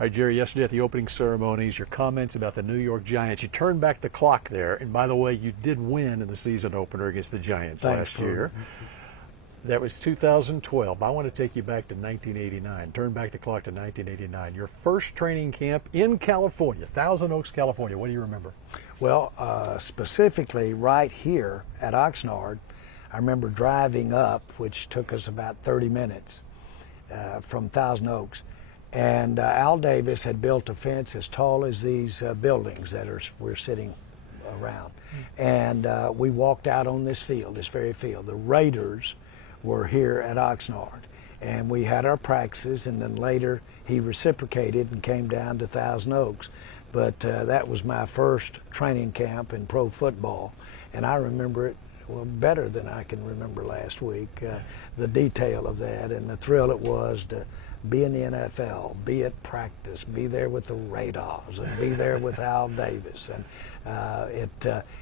right, Jerry, yesterday at the opening ceremonies, your comments about the New York Giants, you turned back the clock there. And by the way, you did win in the season opener against the Giants last year. That was 2012. I want to take you back to 1989. Turn back the clock to 1989. Your first training camp in California, Thousand Oaks, California. What do you remember? Well, specifically right here at Oxnard, I remember driving up, which took us about 30 minutes from Thousand Oaks. And Al Davis had built a fence as tall as these buildings that we're sitting around. And we walked out on this field, this very field. The Raiders were here at Oxnard, and we had our practices, and then later he reciprocated and came down to Thousand Oaks. But that was my first training camp in pro football, and I remember it better than I can remember last week, the detail of that and the thrill it was to be in the NFL, be at practice, be there with the Raiders, and be there with Al Davis. And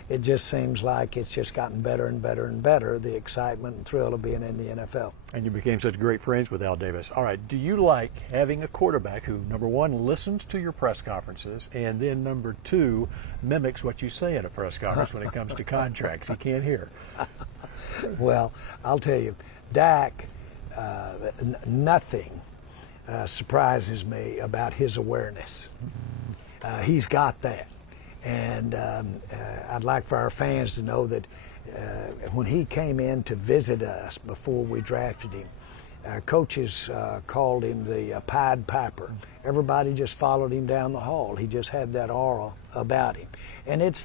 it just seems like it's just gotten better and better and better, the excitement and thrill of being in the NFL. And you became such great friends with Al Davis. All right, do you like having a quarterback who, number one, listens to your press conferences, and then number two, mimics what you say at a press conference when it comes to contracts? He can't hear. Well, I'll tell you, Dak, nothing surprises me about his awareness. He's got that. And I'd like for our fans to know that when he came in to visit us before we drafted him, coaches called him the Pied Piper. Everybody just followed him down the hall. He just had that aura about him. And it's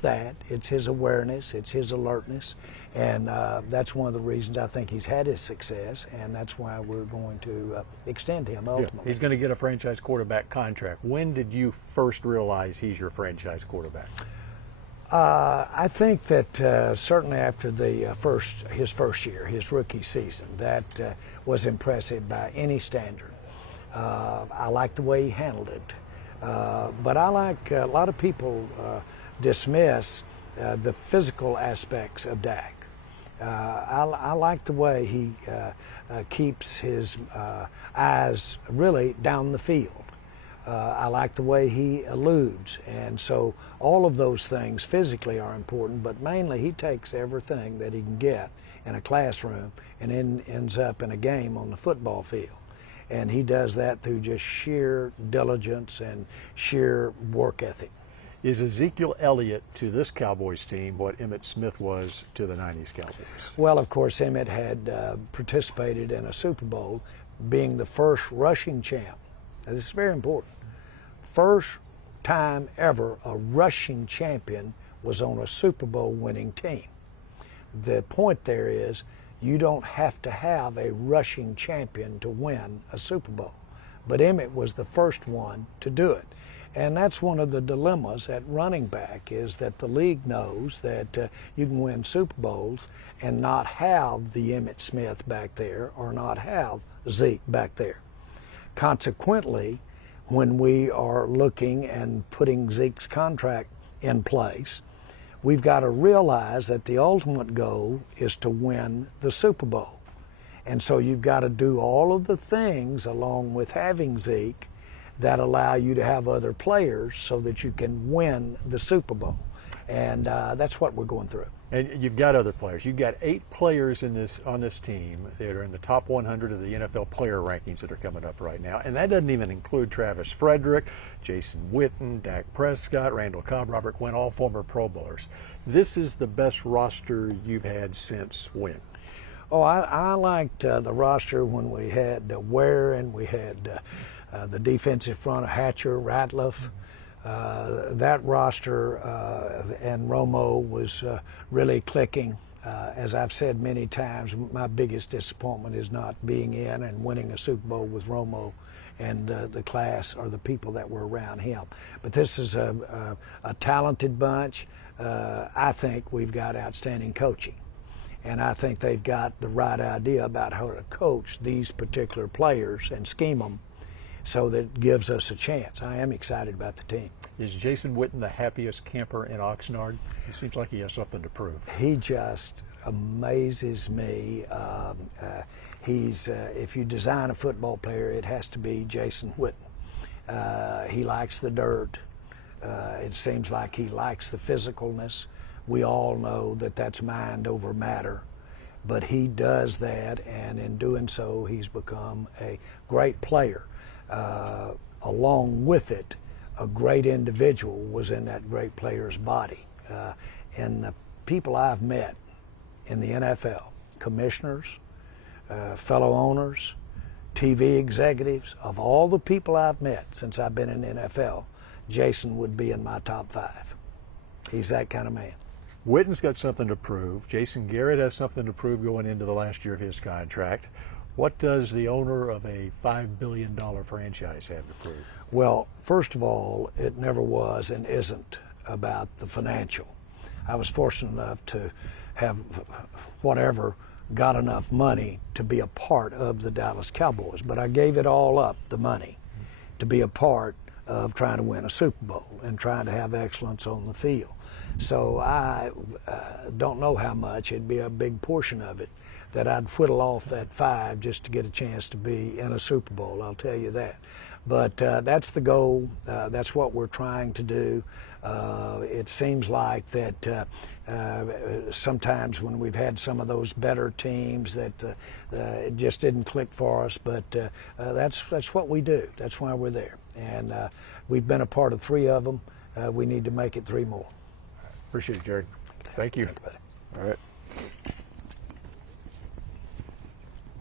his awareness, it's his alertness, and that's one of the reasons I think he's had his success, and that's why we're going to extend him ultimately. Yeah, he's going to get a franchise quarterback contract. When did you first realize he's your franchise quarterback? I think that certainly after his first year, his rookie season, that was impressive by any standard. I like the way he handled it, but I like a lot of people dismiss the physical aspects of Dak. I like the way he keeps his eyes really down the field. I like the way he eludes, and so all of those things physically are important, but mainly he takes everything that he can get in a classroom and ends up in a game on the football field. And he does that through just sheer diligence and sheer work ethic. Is Ezekiel Elliott to this Cowboys team what Emmitt Smith was to the 90s Cowboys? Well, of course, Emmitt had participated in a Super Bowl, being the first rushing champ. Now, this is very important. First time ever a rushing champion was on a Super Bowl winning team. The point there is you don't have to have a rushing champion to win a Super Bowl. But Emmitt was the first one to do it. And that's one of the dilemmas at running back, is that the league knows that you can win Super Bowls and not have the Emmitt Smith back there or not have Zeke back there. Consequently, when we are looking and putting Zeke's contract in place, we've got to realize that the ultimate goal is to win the Super Bowl. And so you've got to do all of the things along with having Zeke that allow you to have other players so that you can win the Super Bowl. And that's what we're going through. And you've got other players. You've got 8 players on this team that are in the top 100 of the NFL player rankings that are coming up right now. And that doesn't even include Travis Frederick, Jason Witten, Dak Prescott, Randall Cobb, Robert Quinn, all former Pro Bowlers. This is the best roster you've had since when? Oh, I liked the roster when we had Ware and we had the defensive front of Hatcher, Ratliff. That roster and Romo was really clicking. As I've said many times, my biggest disappointment is not being in and winning a Super Bowl with Romo and the class or the people that were around him. But this is a talented bunch. I think we've got outstanding coaching. And I think they've got the right idea about how to coach these particular players and scheme them so that it gives us a chance. I am excited about the team. Is Jason Witten the happiest camper in Oxnard? It seems like he has something to prove. He just amazes me. If you design a football player, it has to be Jason Witten. He likes the dirt. It seems like he likes the physicalness. We all know that that's mind over matter. But he does that, and in doing so, he's become a great player. Along with it, a great individual was in that great player's body. And the people I've met in the NFL, commissioners, fellow owners, TV executives, of all the people I've met since I've been in the NFL, Jason would be in my top 5. He's that kind of man. Witten's got something to prove. Jason Garrett has something to prove going into the last year of his contract. What does the owner of a $5 billion franchise have to prove? Well, first of all, it never was and isn't about the financial. I was fortunate enough to have got enough money to be a part of the Dallas Cowboys, but I gave it all up, the money, to be a part of trying to win a Super Bowl and trying to have excellence on the field. So I don't know how much, it'd be a big portion of it, that I'd whittle off that 5 just to get a chance to be in a Super Bowl, I'll tell you that. But that's the goal, that's what we're trying to do. It seems like that sometimes when we've had some of those better teams that it just didn't click for us, but that's what we do. That's why we're there. And we've been a part of 3 of them. We need to make it 3 more. Appreciate it, Jared. Thank you. Thank you, buddy. All right.